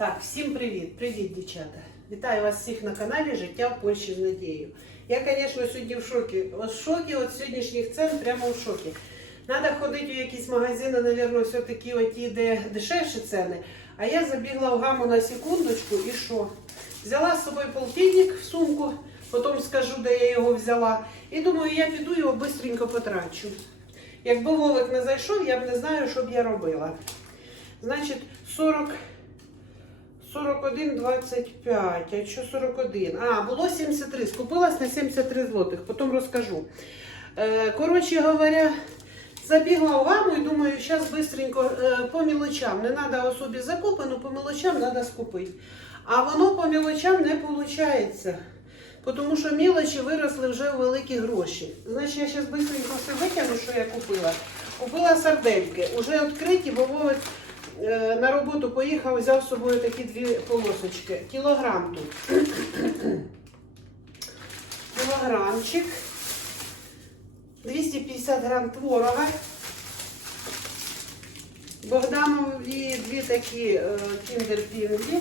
Так, всім привіт, привіт, дівчата. Вітаю вас всіх на каналі Життя в Польщі з надією. Я, звісно, сьогодні в шокі. В шокі від сьогоднішніх цен, прямо в шокі. Треба ходити у якісь магазини, мабуть, все-таки оті, де дешевші ціни. А я забігла в гаму на секундочку і що? Взяла з собою полтинник в сумку, потім скажу, де я його взяла. І думаю, я піду його швидко потрачу. Якби Вовик не зайшов, я б не знаю, що б я робила. Значить, 40. 41,25. А що 41? А, було 73. Скупилась на 73 злотих. Потім розкажу. Е, коротше говоря, забігла в гаму і думаю, зараз швидко по мілочам. Не треба особі закупану, по мілочам треба скупити. А воно по мілочам не виходить. Тому що мілочі виросли вже в великі гроші. Значить, я зараз швидко все витягну, що я купила. Купила сардельки. Уже відкриті, бо е, на роботу поїхав, взяв з собою такі дві полосочки. Кілограм тут. Кілограмчик. 250 грам творога. Богданові дві такі е, кіндер-пінгі.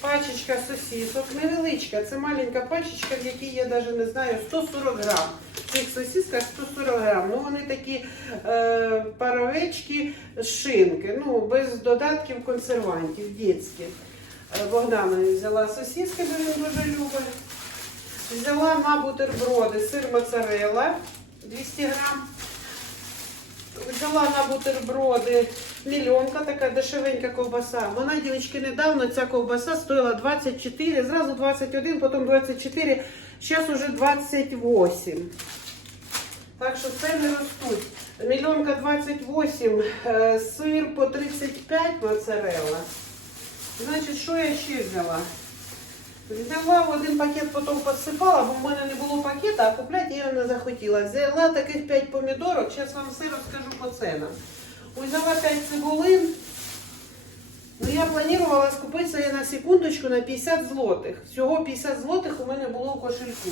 Пачечка сосисок. Невеличка, це маленька пачечка, в якій я навіть не знаю, 140 грам. В цих сосисках 140 грам. Ну вони такі е, паровечки шинки, ну, без додатків консервантів, дітські. Е, Богданові взяла сосиски, бо він дуже любить. Взяла на бутерброди сир моцарелла 200 грам. Взяла на бутерброди мільйонка, така дешевенька ковбаса. Вона, дівчатки, недавно ця ковбаса стоїла 24, зразу 21, потім 24, зараз уже 28. Так що ціни ростуть. Мільйонка 28, е, сир по 35 моцарелла. Значить, що я ще взяла? Взяла один пакет, потім посипала, бо в мене не було пакета, а купляти я не захотіла. Взяла таких 5 помідорок, зараз вам все розкажу по ценам. Взяла 5 цибулин. Ну, я планувала скупитися я на секундочку на 50 злотих. Всього 50 злотих у мене було в кошельку.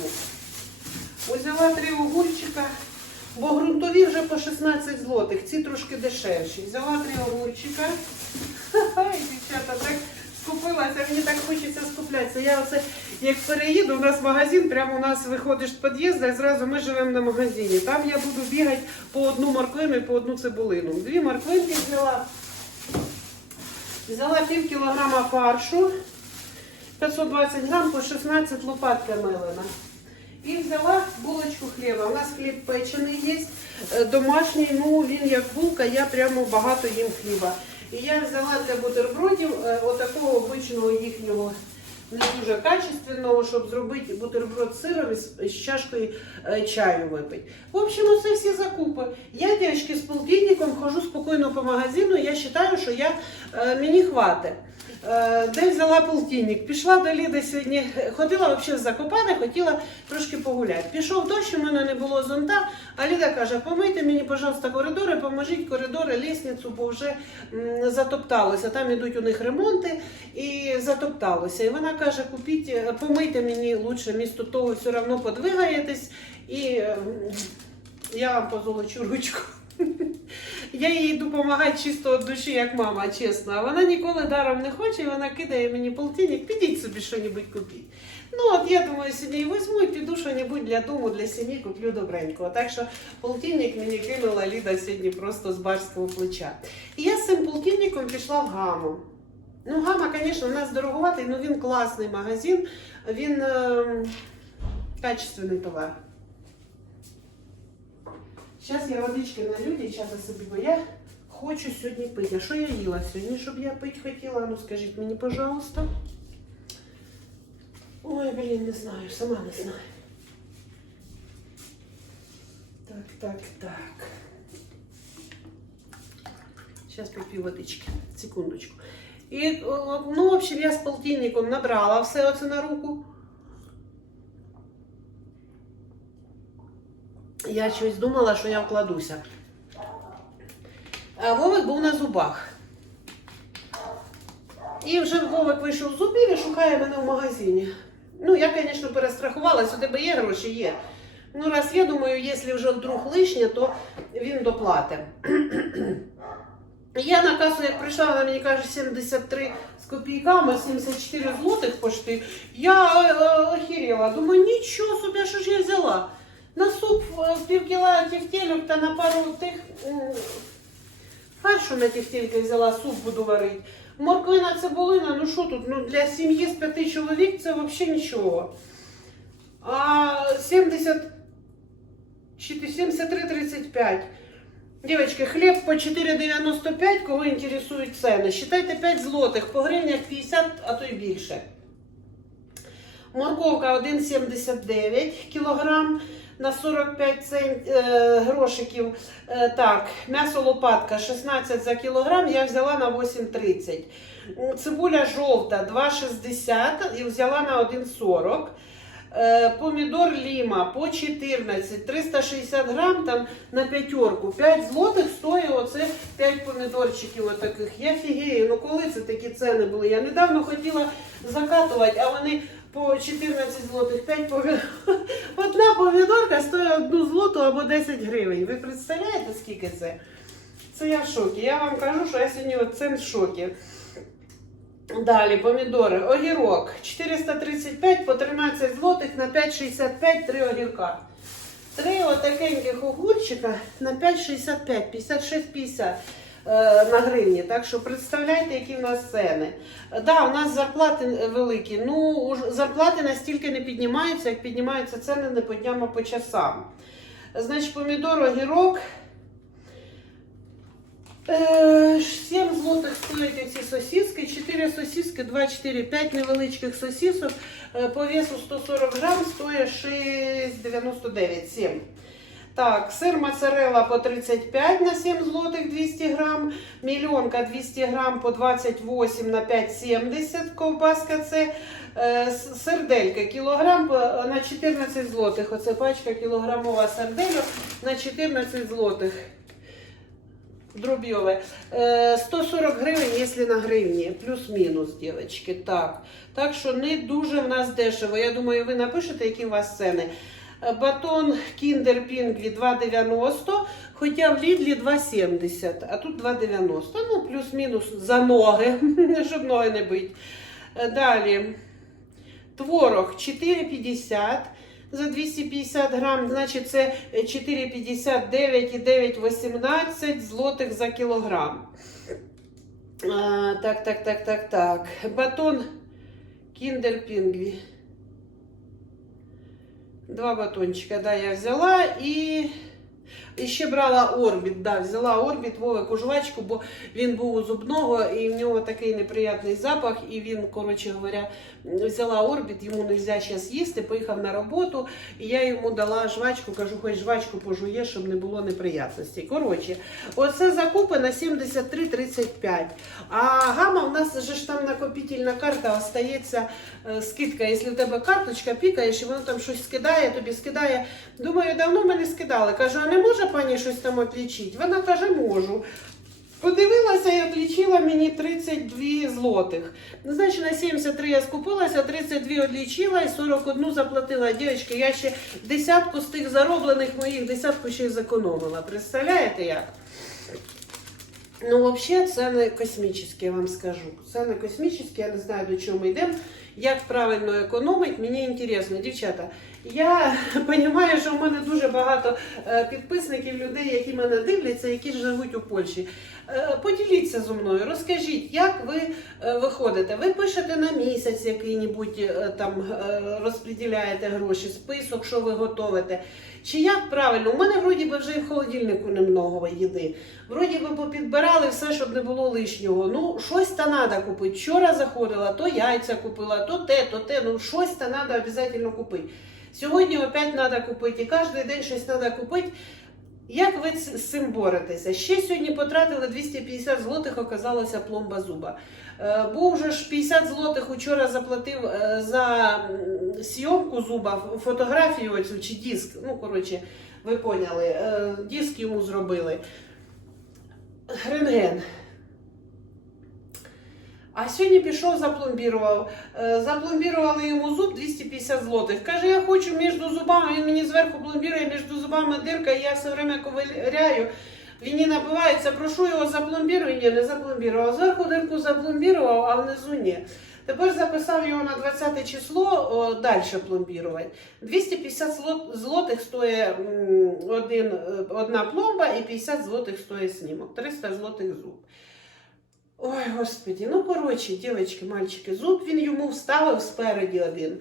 Взяла 3 огурчика, бо ґрунтові вже по 16 злотих, ці трошки дешевші. Взяла 3 огурчика. Ха-ха, дівчата, так скупилася, мені так хочеться скуплятися. Я оце, як переїду, у нас магазин, прямо у нас виходиш з під'їзду, і зразу ми живемо на магазині. Там я буду бігати по одну морквину і по одну цибулину. Дві морквинки взяла. Взяла пів кілограма фаршу, 520 грам по 16 лопатка мелена. І взяла булочку хліба. У нас хліб печений є, е, домашній, ну він як булка, я прямо багато їм хліба. І я взяла для бутербродів е, отакого обичного їхнього не дуже качественного, щоб зробити бутерброд з сиром з- чашкою е, чаю випити. В общем, оце всі закупи. Я, дівчатки, з полтинником хожу спокійно по магазину. Я вважаю, що я, е, мені хватить. Е, Де взяла полтинник? Пішла до Ліди сьогодні, ходила взагалі з Закопане, хотіла трошки погуляти. Пішов дощ, у мене не було зонта, а Ліда каже, помийте мені, пожалуйста, коридори, поможіть коридори, лісницю, бо вже затопталося. Там ідуть у них ремонти і затопталося. І вона каже, купіть, е, помийте мені лучше, місто того все одно подвигаєтесь і е, я вам позолочу ручку. Я їй йду допомагати чисто від душі, як мама, чесно. А вона ніколи даром не хоче, і вона кидає мені полтинник, підіть собі щось купіть. Ну от я думаю, сьогодні візьму і піду щось для дому, для сім'ї куплю добренького. Так що полтинник мені кинула Ліда сьогодні просто з барського плеча. І я з цим полтинником пішла в гаму. Ну, гама, звісно, у нас дороговатий, але він класний магазин, він е, качественний товар. Зараз я водички налю, дівчата собі, бо я хочу сьогодні пити. А що я їла сьогодні, щоб я пити хотіла? Ну скажіть мені, пожалуйста. Ой, блін, не знаю, сама не знаю. Так, так, так. Сейчас попью водички. Секундочку. І, ну, в общем, я з полтинником набрала все оце на руку. Я щось думала, що я вкладуся. А Вовик був на зубах. І вже Вовик вийшов з зубів і шукає мене в магазині. Ну, я, звісно, перестрахувалась, у тебе є гроші, є. Ну, раз я думаю, якщо вже вдруг лишнє, то він доплатить. Я на касу, як прийшла, вона мені каже 73 з копійками, 74 злотих пошти. Я е, е. Думаю, нічого собі, що ж я взяла. На суп е, пів та на пару тих фаршу на тефтельки взяла, суп буду варити. Морквина, цибулина, ну що тут, ну для сім'ї з п'яти чоловік це взагалі нічого. А 70, 73,35. Девочки, хліб по 4,95, кого інтересують ціни. Считайте 5 злотих, по гривнях 50, а то й більше. Морковка 1,79 кілограм на 45 цент, е, грошиків. Е, так, м'ясо лопатка 16 за кілограм, я взяла на 8,30. М, Цибуля жовта 2,60 і взяла на 1,40. Е, Помідор ліма по 14, 360 грам там на п'ятерку. 5 злотих стоїть оце 5 помідорчиків отаких. Я фігею, ну коли це такі ціни були? Я недавно хотіла закатувати, а вони по 14 злотих, 5 помідор. Одна помідорка стоїть одну злоту або 10 гривень. Ви представляєте, скільки це? Це я в шокі. Я вам кажу, що я сьогодні от цим в шокі. Далі помідори, огірок 435 по 13 злотих на 5,65 три огірка. Три отакеньких огурчика на 5,65, 56,50 е, на гривні. Так що представляйте, які в нас ціни. Е, Да, у нас зарплати великі. Ну, зарплати настільки не піднімаються, як піднімаються ціни не по дням, а по часам. Значить, помідор, огірок. Е, 7 злотих стоять ці сосиски, 4 сосиски, 2, 4, 5 невеличких сосисок е, по весу 140 грам стоїть 6,99, 7. Так, сир моцарелла по 35 на 7 злотих 200 грам, мільйонка 200 грам по 28 на 5,70 ковбаска це, е, серделька кілограм на 14 злотих, оце пачка кілограмова сердельок на 14 злотих. Дробьове. Е, 140 гривень, якщо на гривні, плюс-мінус, дівчатки. Так. так що не дуже в нас дешево. Я думаю, ви напишете, які у вас ціни. Е, Батон Kinder Pingvi 2,90, хоча в Лідлі 2,70, а тут 2,90. Ну, плюс-мінус за ноги, щоб ноги не бить. Е, Далі. Творог 4,50 за 250 грам, значить це 4,59 і 9,18 злотих за кілограм. А, так, так, так, так, так. Батон Kinder Pingvi. Два батончика, да, я взяла і. І ще брала орбіт, да, взяла орбіт Вовику жвачку, бо він був у зубного і в нього такий неприятний запах. І він, коротше говоря, взяла орбіт, йому не можна зараз їсти, поїхав на роботу, і я йому дала жвачку, кажу, хоч жвачку пожує, щоб не було неприятностей. Коротше, оце закупи на 73,35. А гама у нас же ж там накопительна карта остається е, скидка. Якщо в тебе карточка пікаєш, і воно там щось скидає, тобі скидає. Думаю, давно мене скидали. Кажу, а не може пані щось там отлічити? Вона каже, можу. Подивилася і отлічила мені 32 злотих. Ну, Значить, на 73 я скупилася, 32 отлічила і 41 заплатила. Дівчатки, я ще десятку з тих зароблених моїх десятку ще й зекономила. Представляєте як? Ну, взагалі, ціни космічні, я вам скажу. Ціни космічні, я не знаю, до чого ми йдемо. Як правильно економити, мені цікаво. Дівчата, я розумію, що в мене дуже багато е, підписників, людей, які мене дивляться, які живуть у Польщі. Е, Поділіться зі мною, розкажіть, як ви е, виходите. Ви пишете на місяць який-небудь там розподіляєте гроші, список, що ви готовите. Чи як правильно? У мене вроді би вже і в холодильнику немного їди. Вроді би попідбирали все, щоб не було лишнього. Ну, щось та треба купити. Вчора заходила, то яйця купила, то те, то те. Ну, щось та треба обов'язково купити. Сьогодні опять треба купити, і кожен день щось треба купити. Як ви з цим боретеся? Ще сьогодні потратили 250 злотих, оказалася пломба зуба. Е, Був вже ж 50 злотих учора заплатив е, за сйомку зуба, фотографію оцю чи диск. Ну, коротше, ви поняли, е, диск йому зробили. Рентген. А сьогодні пішов, запломбірував. Е, Запломбірували йому зуб 250 злотих. Каже, я хочу між зубами, він мені зверху пломбірує, між зубами дирка, і я все время ковиряю. Він не набивається, прошу його запломбірую, ні, не запломбірував. Зверху дирку запломбірував, а внизу ні. Тепер записав його на 20 число о, далі пломбірувати. 250 злотих стоїть один, е, одна пломба і 50 злотих стоїть снімок. 300 злотих зуб. Ой, господі, ну коротше, дівчатки, мальчики, зуб він йому вставив спереді один.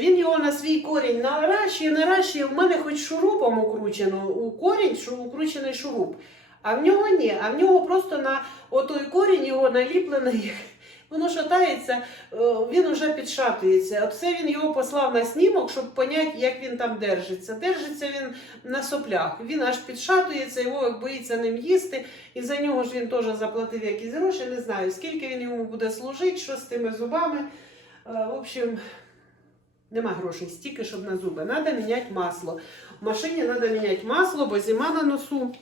Він його на свій корінь наращує, наращує. У мене хоч шурупом укручено, у корінь укручений шуруп. А в нього ні, а в нього просто на отой корінь його наліплений. Воно шатається, е, він вже підшатується. От це він його послав на снімок, щоб поняти, як він там держиться. Держиться він на соплях. Він аж підшатується, його боїться ним їсти. І за нього ж він теж заплатив якісь гроші. Не знаю, скільки він йому буде служити, що з тими зубами. Е, В общем, нема грошей стільки, щоб на зуби. Треба міняти масло. В машині треба міняти масло, бо зима на носу.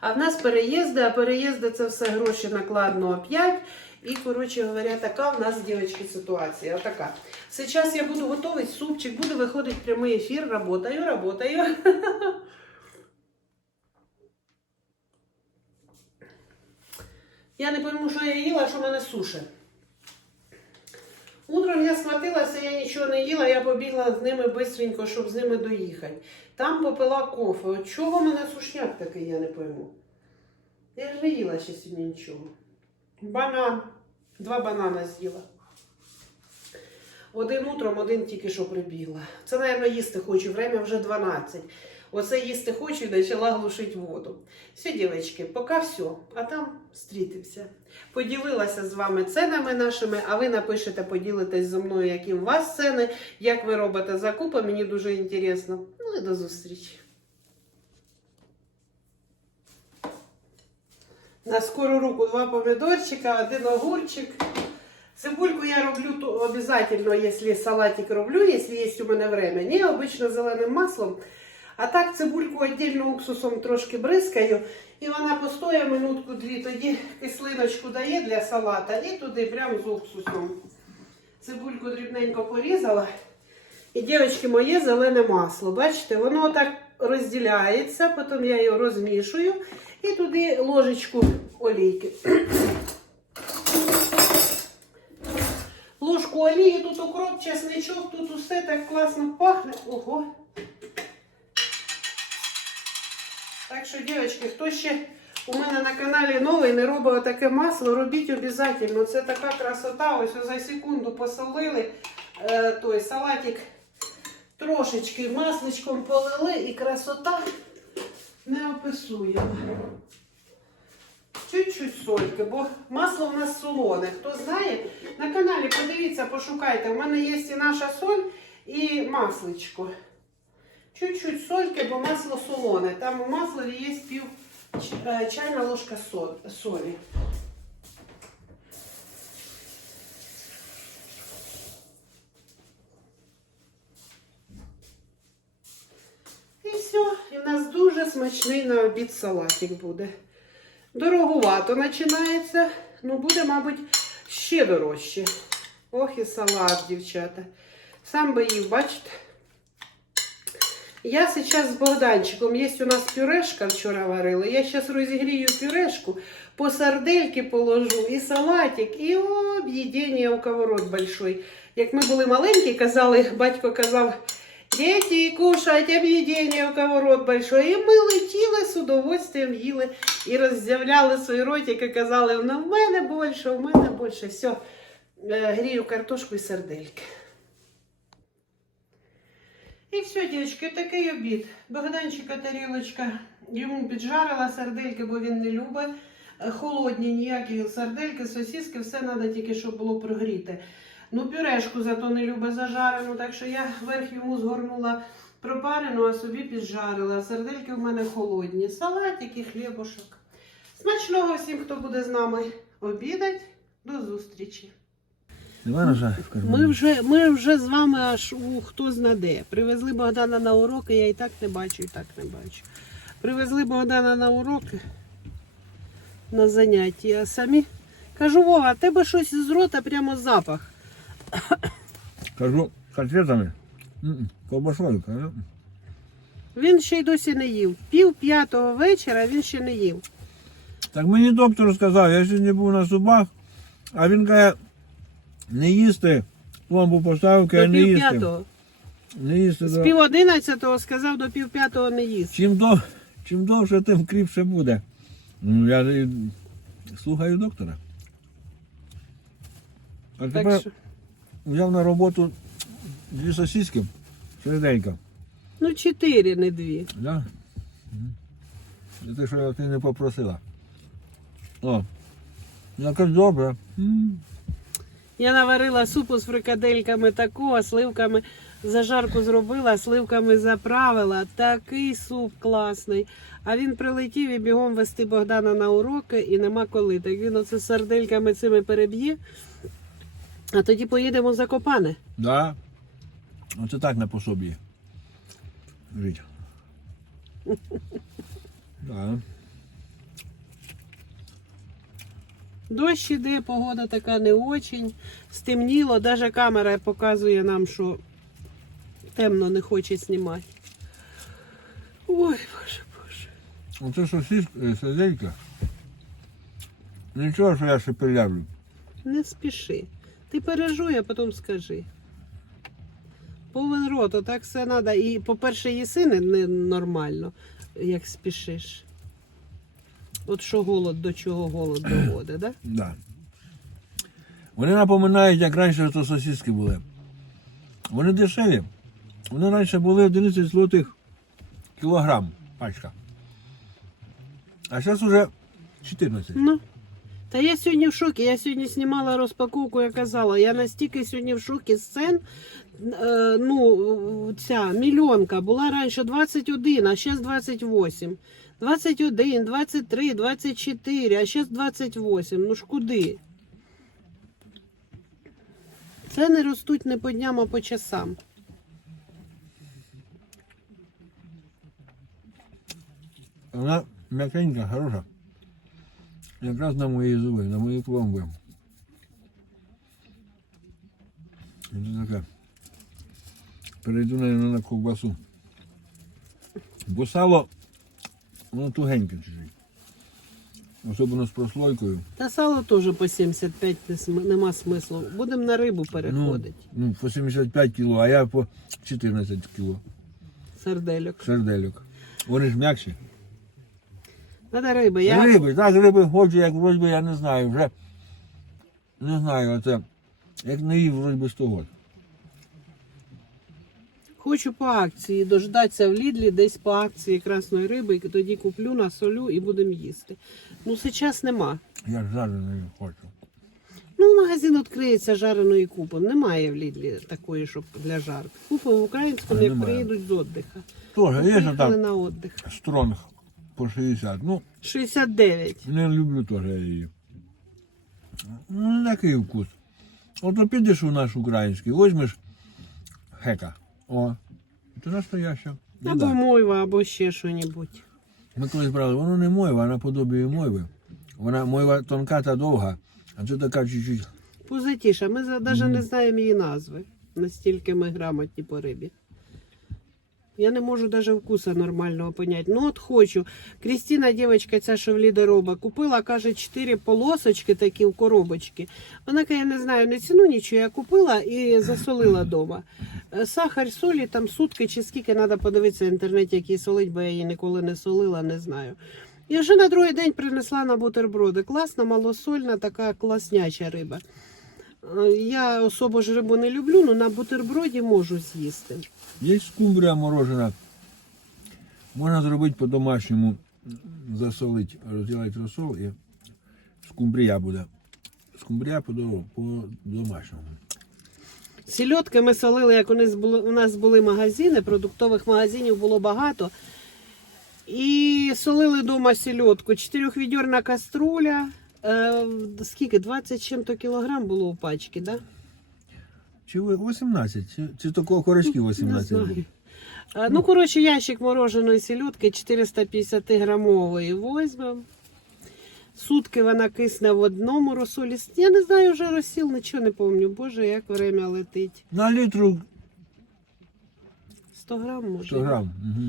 А в нас переїзди, а переїзди це все гроші накладно опять. І, коротше говоря, така в нас, дівчатки, ситуація. Отака. Зараз я буду готувати супчик, буде виходити прямий ефір. Работаю, работаю. Я не пойму, що я їла, що мене суше. Утром я схватилася, я нічого не їла, я побігла з ними швидко, щоб з ними доїхати. Там попила кофе. От чого мене сушняк такий, я не пойму. Я ж не їла ще сьогодні нічого. Банан. Два банана з'їла. Один утром, один тільки що прибігла. Це, мабуть, їсти хочу. Время вже 12. Оце їсти хочу і почала глушити воду. Все, дівчатки, поки все. А там стрітимося. Поділилася з вами ценами нашими, а ви напишете, поділитесь зі мною, які у вас ціни, як ви робите закупи. Мені дуже інтересно. Ну і до зустрічі. На скору руку два помідорчика, один огурчик. Цибульку я роблю то обов'язково, якщо салатик роблю, якщо є у мене время. Не обично зеленим маслом. А так цибульку віддільно уксусом трошки бризкаю. І вона постоє минутку-дві, тоді кислиночку дає для салата і туди прямо з уксусом. Цибульку дрібненько порізала. І, дівчатки, моє зелене масло. Бачите, воно так розділяється, потім я його розмішую і туди ложечку олійки. Ложку олії, тут укроп, чесничок, тут усе так класно пахне. Ого. Так що, дівчатки, хто ще у мене на каналі новий, не робить таке масло, робіть обов'язково. Це така красота. Ось за секунду посолили е, той салатик трошечки масличком полили і красота не описуємо. Чуть-чуть сольки, бо масло у нас солоне. Хто знає, на каналі подивіться, пошукайте. У мене є і наша соль, і масличко. Чуть-чуть сольки, бо масло солоне. Там у маслові є пів е, чайна ложка солі. І все, і в нас дуже смачний на обід салатик буде. Дорогувато починається, ну буде, мабуть, ще дорожче. Ох і салат, дівчата. Сам би їв, бачите? Я зараз з Богданчиком, є у нас пюрешка вчора варила. Я зараз розігрію пюрешку, по сардельки положу, і салатик, і о, об'їдення у коворот большой. Як ми були маленькі, казали, батько казав, діти, кушать, об'їдення у коворот большой. І ми летіли з удовольствием їли і роздявляли свій ротик і казали, ну в мене більше, в мене більше. Все, Е, грію картошку і сардельки. І все, дівчатки, такий обід. Богданчика тарілочка. Йому піджарила сардельки, бо він не любить. Е, Холодні ніякі сардельки, сосиски, все треба тільки, щоб було прогріте. Ну, пюрешку зато не любить зажарену, так що я верх йому згорнула пропарену, а собі піджарила. Сардельки в мене холодні. Салатик і хлібушок. Смачного всім, хто буде з нами обідати. До зустрічі. Давай рожай в карман. Ми вже, ми вже з вами аж у хто знаде. Привезли Богдана на уроки, я і так не бачу, і так не бачу. Привезли Богдана на уроки на заняття, а самі. Кажу, Вова, в тебе щось з рота прямо запах. Кажу, котлетами. Колбасою, кажу. Він ще й досі не їв. Пів п'ятого вечора він ще не їв. Так мені доктор сказав, я сьогодні був на зубах, а він каже, не їсти, пломбу поставив, каже, До не їсти. Не їсти. З да. пів одинадцятого сказав до пів п'ятого не їсти. Чим, дов... Чим довше, тим кріпше буде. Ну, я і слухаю доктора. А Так тепер що, взяв на роботу дві сосиски, середенько. ну, чотири, не дві. Да? Мгм. Те, що ти не попросила. О, якось добре. М. Я наварила супу з фрикадельками такого, сливками зажарку зробила, сливками заправила. Такий суп класний. А він прилетів і бігом вести Богдана на уроки і нема коли. Так він оце з сардельками цими переб'є. А тоді поїдемо за Копане. Да. Оце так на пособі. Жить. Да. Дощ іде, погода така не очень. Стемніло, навіть камера показує нам, що темно не хоче знімати. Ой, боже, боже. Оце сосиска, е. Нічого, що я ще перелявлю. Не спіши. Ти пережуй, а потім скажи. Повен рот, отак все треба. І, по-перше, їси не нормально, як спішиш. От що голод до чого голод доводить, да? Да. Вони напоминають, як раніше то сосиски були. Вони дешеві. Вони раніше були 11 злотих кілограм пачка. А зараз уже 14. Ну. Та я сьогодні в шокі. Я сьогодні знімала розпаковку, я казала, я настільки сьогодні в шокі з цен. Е, ну, ця мільйонка була раніше 21, а зараз 28. 21, 23, 24, а зараз 28. Ну ж куди? Ціни ростуть не по дням, а по часам. Вона м'якенька, хороша. Якраз на мої зуби, на мої пломби. Це таке. Перейду, наверное, на ковбасу. Бо сало, воно тугеньке чуть-чуть. Особливо з прослойкою. Та сало теж по 75 нема смислу. Будемо на рибу переходити. Ну, по 75 кіло, а я по 14 кіло Сардельок. сердельок. Вони ж м'якші. Надо риби. Я... Риби, так, риби хочу, як вроді я не знаю, вже не знаю, оце, як не їв вроді би 100 год. Хочу по акції дождатися в Лідлі десь по акції красної риби, і тоді куплю, насолю і будемо їсти. Ну, зараз нема. Я жареної хочу. Ну, магазин відкриється жареної купимо. Немає в Лідлі такої, щоб для жарки. Купимо в українському, як немає. приїдуть з віддиха. Тоже є ж там на віддих. стронг по 60. Ну, 69. не люблю теж я її. Ну, не такий вкус. Ото підеш у наш український, візьмеш хека. О, це настояща. Або мойва, або ще що-небудь. Ми колись брали, воно не мойва, вона подобає мойви. Вона мойва тонка та довга, а це така чуть-чуть. Пузатіша. Ми навіть не знаємо її назви. Настільки ми грамотні по рибі. Я не можу навіть вкуса нормального поняти. Ну от хочу. Крістіна, дівчинка, ця, що купила, каже, чотири полосочки такі в коробочки. Вона каже, я не знаю, не ціну нічого, я купила і засолила вдома. Е, Сахар, солі, там сутки чи скільки треба подивитися в інтернеті, який солить, бо я її ніколи не солила, не знаю. І вже на другий день принесла на бутерброди. Класна, малосольна, така класняча риба. Е, Я особо ж рибу не люблю, але на бутерброді можу з'їсти. Є скумбрія морожена. Можна зробити по-домашньому, засолити, розділити розсол і скумбрія буде. Скумбрія по- по-домашньому. Сільотки ми солили, як у нас були, у нас були магазини, продуктових магазинів було багато. І солили вдома сільотку. Чотирьохвідьорна каструля. Е, скільки? 20 чим-то кілограм було у пачці, да? Чи ви 18? Чи, чи такого корочки 18? було? Е, Ну, коротше, ящик мороженої сільотки 450 грамової возьмемо. Сутки вона кисне в одному розсолі. Я не знаю вже розсіл, нічого не пам'ятаю. Боже, як время летить. На літру 100 грам може. 100 грам. Угу.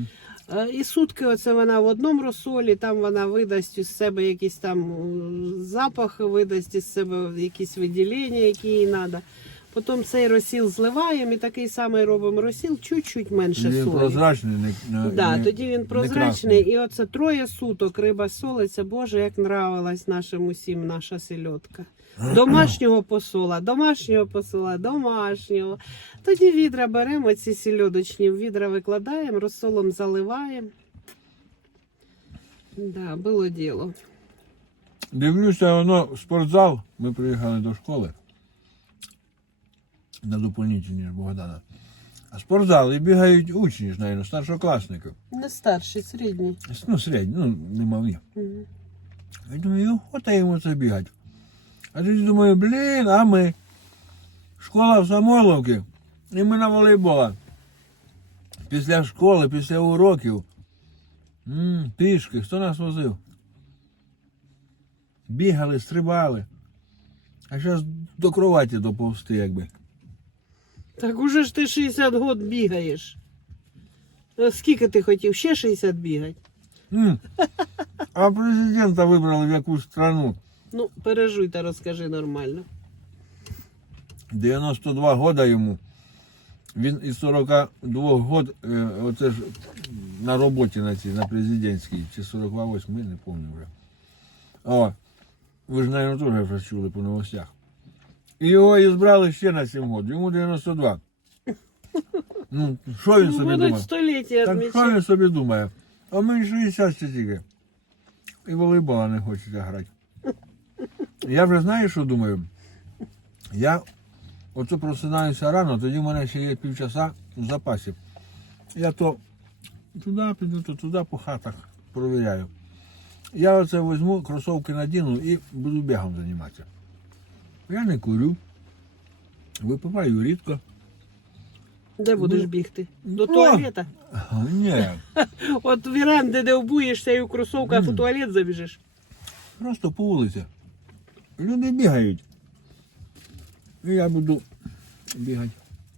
Е, І сутки оце вона в одному розсолі, там вона видасть із себе якийсь там м, запах, видасть із себе якісь виділення, які їй треба. Потім цей розсіл зливаємо і такий самий робимо розсіл, чуть-чуть менше Він солі. прозрачний, не, не, Да, не- тоді він прозрачний, красний. і оце троє суток риба солиться. Боже, як нравилась нашим усім наша сельодка. Домашнього посола, домашнього посола, домашнього. Тоді відра беремо ці сільодочні, відра викладаємо, розсолом заливаємо. Да, було діло. Дивлюся, воно спортзал. Ми приїхали до школи на доповнительні ж Богдана. А спортзал і бігають учні ж, навіть, старшокласники. Не старший, середній. Ну, середні, ну, не малі. Мгм. Я думаю, охота йому це бігати. А тоді думаю, блін, а ми. Школа в Самойловці, і ми на волейбола. Після школи, після уроків. м пішки, хто нас возив? Бігали, стрибали. А зараз до кроваті доповзти, якби. Так уже ж ти 60 год бігаєш. А Скільки ти хотів? Ще 60 бігати? М. А президента вибрали в якусь страну. Ну, пережуй та розкажи нормально. 92 года йому. Він із 42 год, е, оце ж на роботі на цій, на президентській, чи 48, не пам'ятаю вже. О, ви ж, мабуть, теж вже чули по новостях. І його і збрали ще на 7 років, йому 92. Ну, що він собі Будуть думає? століття Так що відмічати. він собі думає? А мені 60 ще тільки. І волейбола не хочеться грати. Я вже знаю, що думаю. Я оце просинаюся рано, тоді в мене ще є півчаса в запасі. Я то туди піду, то туди по хатах провіряю. Я оце візьму, кросовки надіну і буду бігом займатися. Я не курю, випиваю рідко. Де будеш бігти? До туалета? Ні, От віранди, де вбуєшся і у кросовках у туалет забіжиш. Просто по вулиці. Люди бігають. І я буду бігати.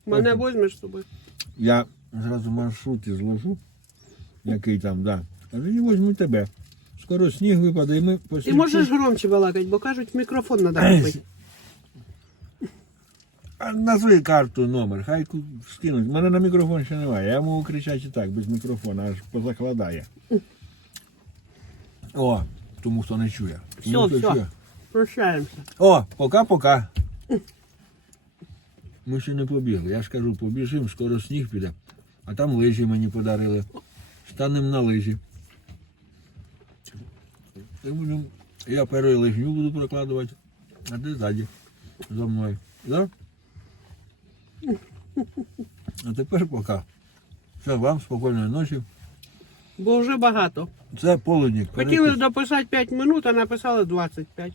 Мене візьмеш з собою. Я зразу маршрут і зложу, який там, да. А тоді візьму тебе. Скоро сніг випаде, і ми Ти послідку- можеш громче балакати, бо кажуть, мікрофон треба купити. А Назви карту номер, хай ку- скинуть. У мене на мікрофон ще немає. Я можу кричати і так, без мікрофона, аж позакладає. О, тому хто не чує. Тому, Всьо, хто всьо. чує. Прощаємося. О, пока-пока. Ми ще не побігли. Я ж кажу, побіжимо, скоро сніг піде. А там лижі мені подарили. Станемо на лижі. Я перший лижню буду прокладувати, а ти ззаді за мною. Да? А тепер пока. Все, вам спокійної ночі. Бо вже багато. Це полудник. Хотіли дописати 5 минут, а написали 25.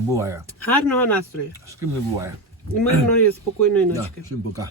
Буває. Гарного настрою. З ким не буває. І мирної, спокійної ночки. Да, всім пока.